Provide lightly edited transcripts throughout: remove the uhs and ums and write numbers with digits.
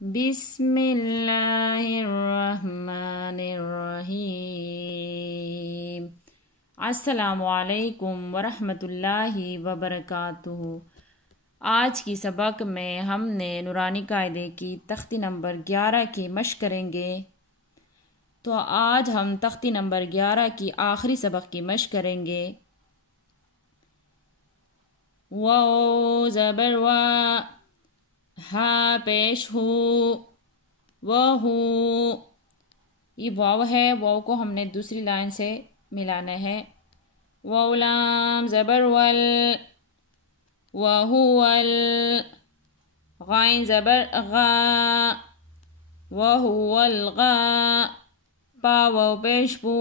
بسم اللہ الرحمن الرحیم۔ السلام علیکم ورحمۃ اللہ وبرکاتہ۔ آج کی سبق میں ہم نے نورانی قاعدے کی تختی نمبر 11 کی مشق کریں گے۔ تو آج ہم تختی نمبر 11 کی آخری سبق کی مشق کریں گے۔ واو زبر وا، ہا پیش ہو، وہ یہ واو ہے، واو کو ہم نے دوسری لائن سے ملانا ہے۔ واو لام زبر ول، وہول، غائن زبر غا، وہول غا، پا واو پیش پو،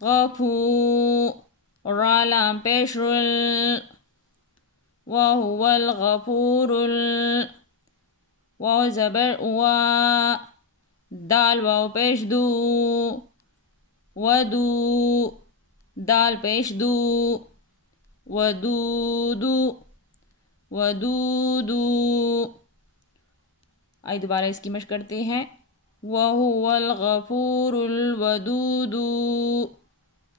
غفو، را لام پیش رل، وهو الغفور واو زبر وا، دال واو پیش دو، ودو، دال پیش دو، ودودو، ودودو۔ آئیے دوبارہ اس کی مشق کرتے ہیں۔ وهو الغفور الودود،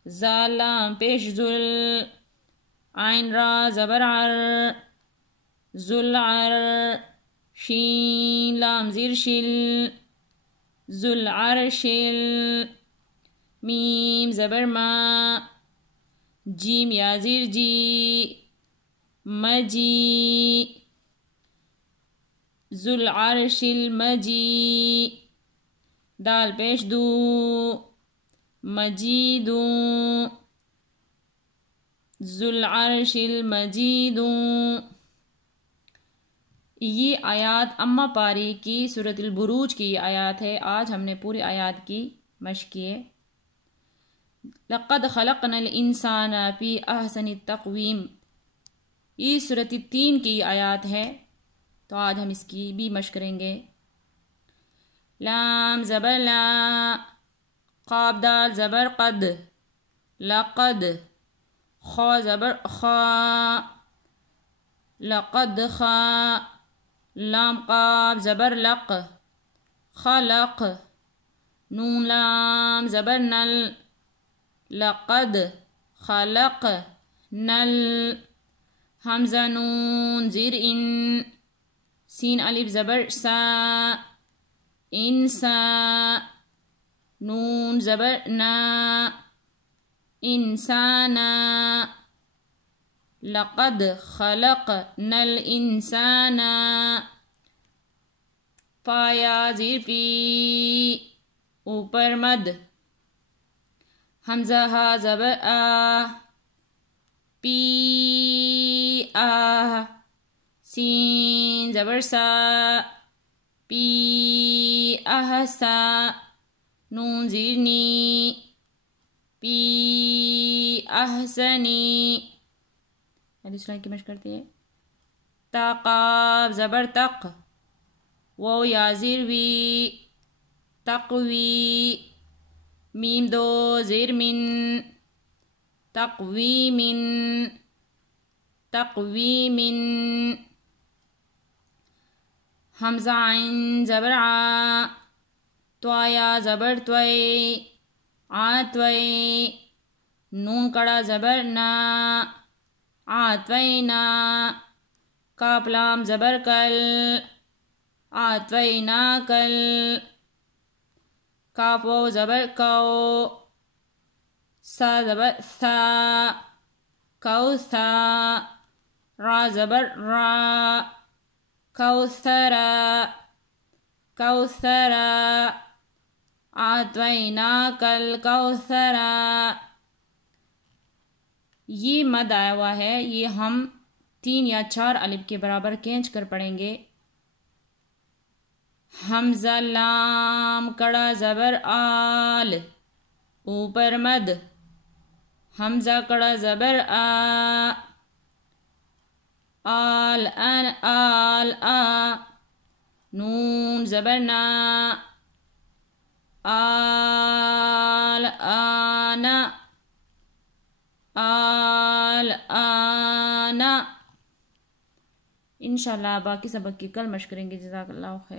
زال لام پیش ذل، عین را زبر عر، ذل عر، شین لام زیر شل، ذل عرشل، میم زبر ما، جیم یا زیر جی، مجی، ذل عرشل مجی، دال پیش دو، مجیدو، ذو العرش المجید۔ یہ آیات اما پاری کی سورۃ البروج کی آیات ہے۔ آج ہم نے پوری آیات کی مشق کی ہے۔ لقد خلقنا الانسان فی احسن التقویم، یہ سورۃ 3 کی آیات ہے، تو آج ہم اس کی بھی مشق کریں گے۔ لام زبر لا، قاف دال زبر قد، لقد، خا زبر خا، لقد خا، لام قاف زبر لق، خلق، نون لام زبر نل، لقد خلق نل، حمزہ نون زیر ان، سین الف زبر سا، انسا، نون زبر نا، انسانا، لقد خلقنا الانسان، فا یا زیر پی، اوپر مد، حمزہ ہا زبر آ، پی آ، سین زبر سا، پی احسا، نون زیر نی، پی احسنی۔ دوسرا کی مشق کرتے ہیں۔ تا قاف زبر تق، واو یا زیر وی، تقوی، میم دو زیر من، تقوی من، تقوی من، حمزہ عین زبر آ، توا یا زبر توئی، آتوئی، نون کڑا زبر نا، آتوینا، کاف لام زبر کل، آتوینا کل، کاف واو زبر کو، سا زبر ثا، کوثا، را زبر را، کوثرا، کوثرا، آتویناک الکوثرا۔ یہ مد آیا ہوا ہے، یہ ہم 3 یا 4 الف کے برابر کھینچ کر پڑھیں گے۔ حمزہ لام کڑا زبر آل، اوپر مد، حمزہ کڑا زبر آ، آل ان، آل آ، نون زبر نا، آل آنا، آل آنا۔ انشاءاللہ باقی سبق کی کل مشق کریں گے۔ جزاک اللہ خیر۔